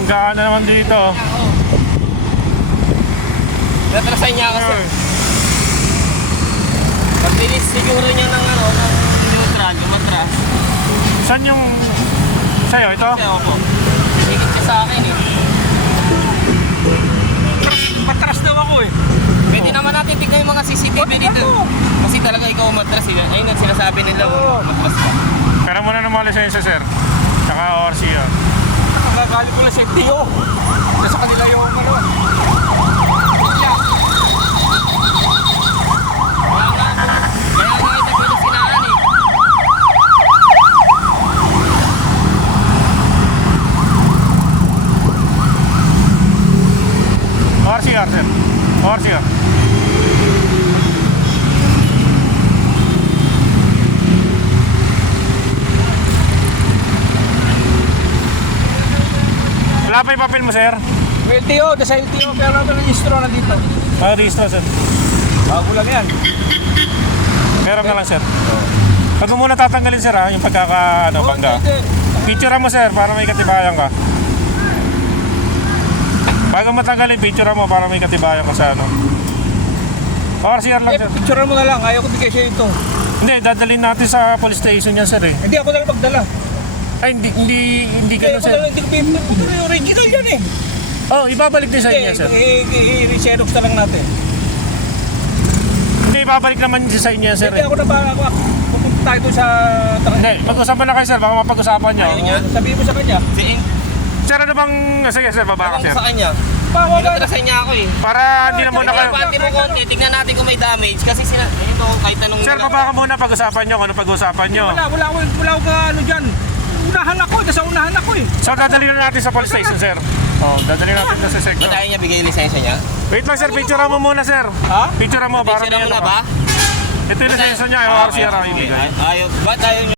banggaan na naman dito. Natrasan niya kasi. Pagbilis siguro niya ng neutral, yung matras. Saan yung sa'yo? Ito? Kasi ako. Higit siya sa akin eh. Matras daw ako eh. Pwede naman natin tignan yung mga CCTV dito. Kasi talaga ikaw matras eh. Ayun ang sinasabi nila, matras ka. Pero muna ng mga lisensya, sir. Tsaka ORC yun. Nakagaling ko lang sa FTO. Nasa kanila yung ano. Kaya nga ito pwede sinaan eh. ORCR, sir. ORCR. Wala pa yung papel mo, sir? LTO, nasa LTO. Pero natin ang registro na dito. Registro, sir. Bago lang yan. Meron na lang, sir. Pag mo muna tatanggalin, sir, ha? Yung bangga. Picture mo, sir, para may katibayan ka. Bago matanggalin, picture mo para may katibayan ka sa ano. ORCR lang, sir. Picture mo na lang. Ayaw ko bigay siya ito. Hindi, dadalhin natin sa police station yan, sir, eh. Hindi ako na lang magdala. Ay, hindi Hindi ganun, ako sir. na lang. Hindi ko bibigay. Yung original yan eh. Oh, ibabalik din sa inyo, sir. I-xerox na lang natin. Hindi, ibabalik naman din sa inyo, sir. Hindi ako na ba ako. Pupunta tayo doon sa... Hindi, pag-usapan na kayo, sir. Baka mapag-usapan nyo. Ayaw niya. Sabihin mo sa kanya. Si Ing, Sir, ano bang... Sige, sir, baba ka, tanong sir. ko sa kanya. Bawa ka. Pinatrasan niya ako eh. Para hindi na muna Kaya kayo... pati mo konti, tignan natin kung may damage. Kasi ito, kahit anong... Sir, baba ka muna, pag-usapan nyo kung ano pag-usapan nyo. Wala ako ka ano dyan. Unahan ako. Nasa unahan ako eh. So, dadalhin na natin sa police station, sir. Oh, dadalhin natin na sa sector. Ba't ayaw niya bigay yung lisensya niya? Wait lang, sir. Picture mo muna, sir. Ha? Picture mo para Picture may mo ano na ka. ba? Ito yung lisensya niya, yung RCR ang ibigay. Ayaw. Ba't ayaw niya?